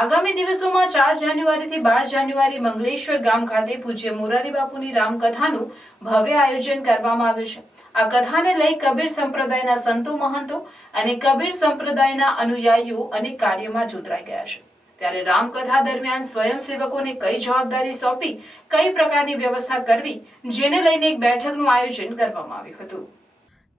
આગામી દિવસોમાં 4 જાન્યુઆરીથી 12 જાન્યુઆરી મંગળેશ્વર ગામ ખાતે પૂજ્ય મોરારી બાપુની રામકથાનું ભવ્ય આયોજન કરવામાં આવ્યું છે। આ કથાને લઈ કબીર સંપ્રદાયના સંતો મહંતો અને કબીર સંપ્રદાયના અનુયાયીઓ અનેક કાર્યમાં જોતરાઈ ગયા છે। ત્યારે રામકથા દરમિયાન સ્વયંસેવકોને કઈ જવાબદારી સોંપી કઈ પ્રકારની વ્યવસ્થા કરવી જેને લઈને એક બેઠકનું આયોજન કરવામાં આવ્યું હતું।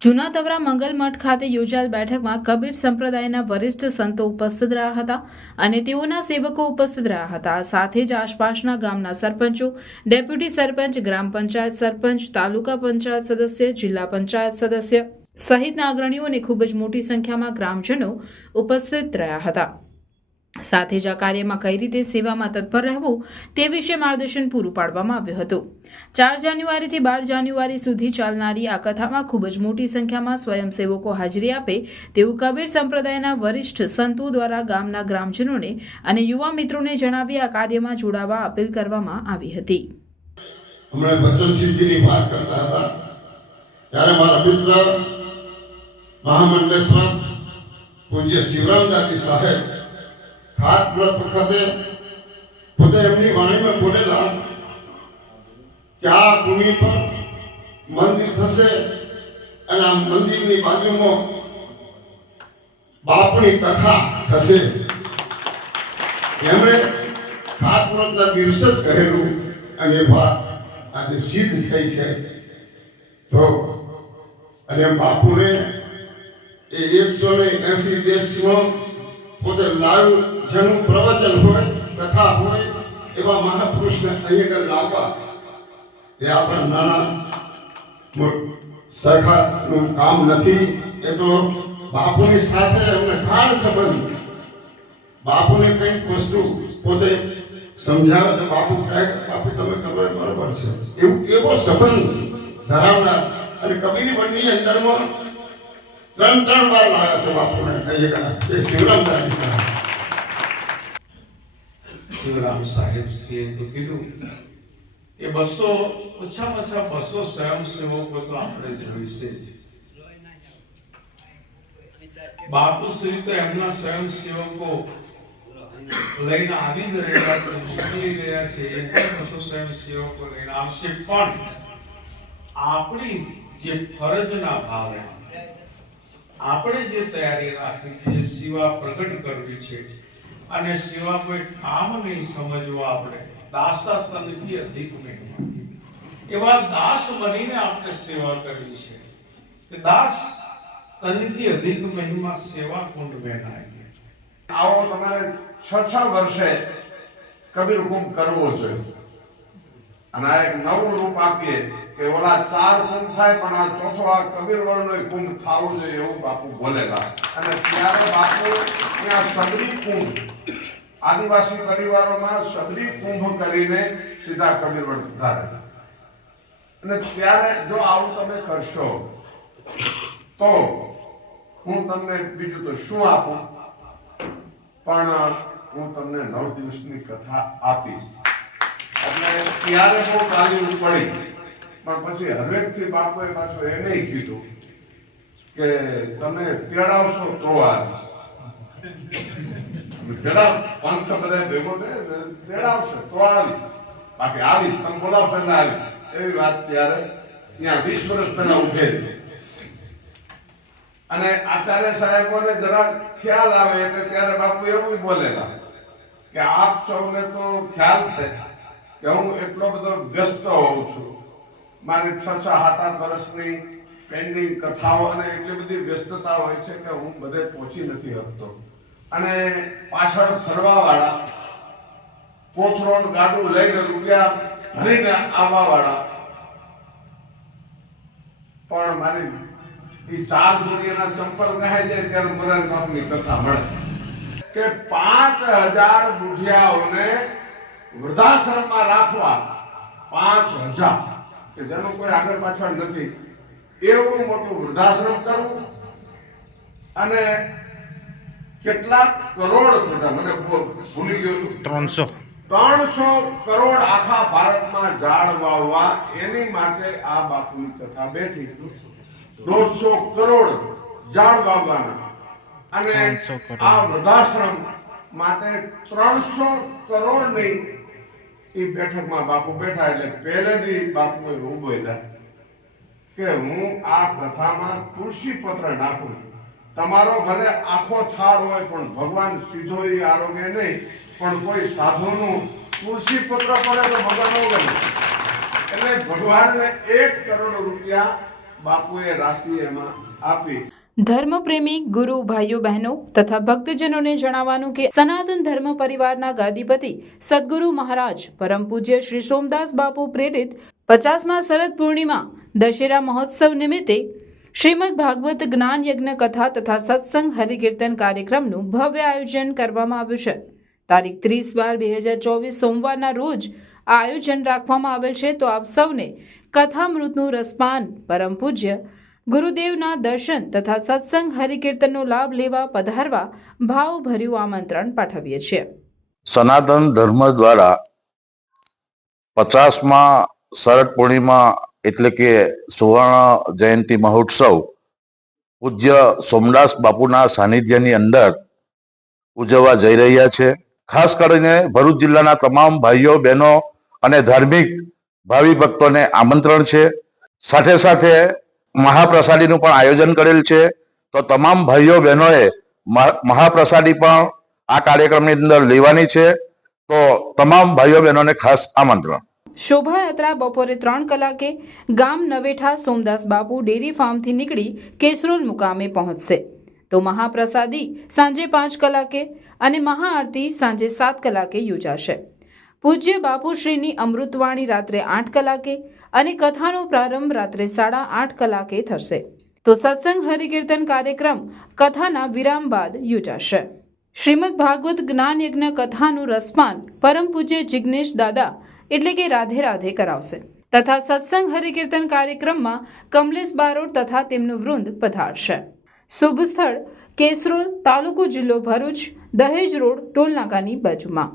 જૂના તવરા મંગલ મઠ ખાતે યોજાયેલ બેઠકમાં કબીર સંપ્રદાયના વરિષ્ઠ સંતો ઉપસ્થિત રહ્યા હતા અને તેઓના સેવકો ઉપસ્થિત રહ્યા હતા। સાથે જ આસપાસના ગામના સરપંચો, ડેપ્યુટી સરપંચ, ગ્રામ પંચાયત સરપંચ, તાલુકા પંચાયત સદસ્ય, જિલ્લા પંચાયત સદસ્ય સહિતના અગ્રણીઓ અને ખૂબ જ મોટી સંખ્યામાં ગ્રામજનો ઉપસ્થિત રહ્યા હતા। સાથે જ આ કાર્યમાં કઈ રીતે સેવામાં તત્પર રહેવું તે વિશે માર્ગદર્શન પૂરું પાડવામાં આવ્યું હતું। 4 જાન્યુઆરીથી 12 જાન્યુઆરી સુધી ચાલનારી આ કથામાં ખૂબ જ મોટી સંખ્યામાં સ્વયંસેવકો હાજરી આપે તેવું કબીર સંપ્રદાયના વરિષ્ઠ સંતો દ્વારા ગામના ગ્રામજનોને અને યુવા મિત્રોને જણાવી આ કાર્યમાં જોડાવા અપીલ કરવામાં આવી હતી। હમણાં વચન સિદ્ધિની વાત કરતા હતા ત્યારે મારા મિત્ર મહામંડલેશ્વર પૂજ્ય શિવરામદાસજી સાહેબ ખાસ વખતે પોતે એમની વાણીમાં બોલેલા કે આ ભૂમિ પર મંદિર થશે અને આ મંદિરની બાજુમાં બાપુની કથા થશે। એમણે ખાસ વ્રતના દિવસે જ કહેલું અને એ વાત આજે સિદ્ધ થઈ છે। તો અને બાપુને એ 180 દેશમાં પોતે લાઈવ જેનું પ્રવચન હોય, કથા હોય એવા મહાપુરુષને અહીંયા લાવવા એ આપણા નાના સરકારનું કામ નથી। એ તો બાપુની સાથે અમને ગાઢ સંબંધ, બાપુને કંઈક વસ્તુ પોતે સમજાવે તો બાપુ કહે બાપુ તમે કરો બરોબર છે એવો સંબંધ ધરાવનાર અને કબીરી બંધની અંદરમાં 3 વાર લાવ્યા છે બાપુને કહીએ એ શિવરામદાસજી સાહેબ। શિવરામ સાહેબ શ્રીએ તો કીધું કે 200 ઓછામાં ઓછા 200 સ્વયંસેવકો તો આપણે જોઈશે જ। બાપુ શ્રી તો એમના સ્વયંસેવકો લઈને આવી જ રહ્યા છે, મોકલી રહ્યા છે, એ પણ 200 સ્વયંસેવકો લઈને આવશે। પણ આપણી જે ફરજના ભાવે આપણે જે તૈયારી રાખવી છે, જે સેવા પ્રગટ કરવી છે અને સેવા કોઈ કામ નહીં સમજવા, આપણે દાસા તનકી અધિક મહિમા એવા દાસ બનીને આપણે સેવા કરવી છે કે દાસ તનકી અધિક મહિમા સેવા કુંડ में નાય। આવો તમારે 6 વર્ષે કબીર કુંભ કરવો જોઈએ અને આ એક નવું રૂપ આપીએ કે ઓલા 4 કુંભ થાય પણ આ ચોથો આ કબીર વર્ણનો કુંભ થવો જોઈએ એવું બાપુ બોલેલા। અને ત્યારે બાપુ ત્યાં સબરી કુંભ આદિવાસી પરિવારોમાં સબરી કુંભ કરીને સીધા કબીર વર્ણ ધારેલા। અને ત્યારે જો આવું તમે કરશો તો હું તમને બીજું તો શું આપું, પણ હું તમને 9 દિવસની કથા આપીશ। એટલે ત્યારે બહુ તાલીમ પડી, પણ પછી હરેકથી બાપુએ પાછું એ નહીં કીધું કે તમે તેડાવશો તો આવીશ। તેડાવ 500 બધા ભેગો થાય તેડાવશે તો આવીશ, બાકી આવીશ તમે બોલાવશો એટલે આવીશ, એવી વાત ત્યારે ત્યાં 20 વર્ષ પહેલા ઉઠેલી। અને આચાર્ય સાહેબોને જરા ખ્યાલ આવે એટલે ત્યારે બાપુ એવું બોલેલા કે આપ સૌને તો ખ્યાલ છે કે હું એટલો બધો વ્યસ્ત હોઉં છું, મારી 6-7 વર્ષની પેન્ડિંગ કથાઓ અને એટલી બધી વ્યસ્તતા હોય છે કે હું બધે પહોંચી નથી શકતો। અને પાછળ ફરવાવાળા, કોથરોન ગાડું લઈને રૂપિયા ભરીને આવવાવાળા પણ મારી એ 4 જોડીના ચંપલ કહે જાય ત્યારે મોરારી બાપુની કથા મળે કે 5000 બુઢિયાઓને વૃદ્ધાશ્રમમાં રાખવા 5000 કે જેનું કોઈ આગળ પાછળ નથી એવું મોટું વૃદ્ધાશ્રમ કરવું અને કેટલાક કરોડ કીધા મને ભૂલી ગયું 300 કરોડ આખા ભારતમાં ઝાડ વાવવા એની માટે આ બાપુની કથા બેઠી। 150 કરોડ ઝાડ વાવવાના અને આ વૃદ્ધાશ્રમ માટે 300 કરોડની એ બેઠકમાં બાપુ બેઠા. એટલે પહેલેથી બાપુએ ઉભેલા કે હું આ કથામાં તુલસી પત્ર નાખું છું. તમારો ભલે આખો થાળ હોય પણ ભગવાન સીધો એ આરોગ્ય નહીં, પણ કોઈ સાધુનું તુલસી પત્ર પડે તો ભગવાન ન ગમે. એટલે ભગવાનને 1 કરોડ રૂપિયા બાપુએ રાશિ એમાં આપી. ધર્મપ્રેમી ગુરુ ભાઈઓ બહેનો તથા ભક્તજનોને જણાવવાનું કે સનાતન ધર્મ પરિવારના ગાદીપતિ સદગુરુ મહારાજ પરમ પૂજ્ય શ્રી સોમદાસ બાપુ પ્રેરિત 50મા શરદ પૂર્ણિમા દશેરા મહોત્સવ નિમિત્તે શ્રીમદ ભાગવત જ્ઞાન યજ્ઞ કથા તથા સત્સંગ હરિકીર્તન કાર્યક્રમનું ભવ્ય આયોજન કરવામાં આવ્યું છે. તારીખ 30/12/2024 સોમવારના રોજ આ આયોજન રાખવામાં આવેલ છે. તો આપ સૌને કથામૃતનું રસપાન, પરમ પૂજ્ય ગુરુદેવના દર્શન તથા સત્સંગ હરિકીર્તનનો લાભ લેવા પધારવા ભાવભર્યું આમંત્રણ પાઠવીએ છીએ. સનાતન ધર્મ દ્વારા 50મા શરદ પૂર્ણિમા એટલે કે સુવર્ણ જયંતિ મહોત્સવ પૂજ્ય સોમદાસ બાપુના સાનિધ્યની અંદર ઉજવવા જઈ રહ્યા છે. ખાસ કરીને ભરૂચ જિલ્લાના તમામ ભાઈઓ બહેનો અને ધાર્મિક ભાવિ ભક્તોને આમંત્રણ છે. સાથે સાથે મહાપ્રસાદીનું પણ આયોજન કરેલ છે. તો તમામ ભાઈઓ બહેનોએ મહાપ્રસાદી પણ આ કાર્યક્રમની અંદર લેવાની છે. તો તમામ ભાઈઓ બહેનોને ખાસ આમંત્રણ. શોભાયાત્રા બપોરે 3 કલાકે ગામ નવેઠા સોમદાસ બાપુ ડેરી ફાર્મથી નીકળી કેસરોલ મુકામે પહોંચશે. તો મહાપ્રસાદી સાંજે 5 કલાકે અને મહાઆરતી સાંજે 7 કલાકે યોજાશે. પૂજ્ય બાપુશ્રીની અમૃતવાણી રાત્રે 8 કલાકે અને કથાનો પ્રારંભ રાત્રે 8:30 કલાકે થશે. તો સત્સંગ હરિકીર્તન કાર્યક્રમ કથાના વિરામ બાદ યોજાશે. શ્રીમદ ભાગવત જ્ઞાન યજ્ઞ કથાનું રસપાન પરમ પૂજ્ય જિગ્નેશ દાદા એટલે કે રાધે રાધે કરાવશે તથા સત્સંગ હરિકીર્તન કાર્યક્રમમાં કમલેશ બારોટ તથા તેમનું વૃંદ પધારશે. શુભ સ્થળ કેસરોલ, તાલુકો જિલ્લો ભરૂચ, દહેજ રોડ ટોલનાકાની બાજુમાં.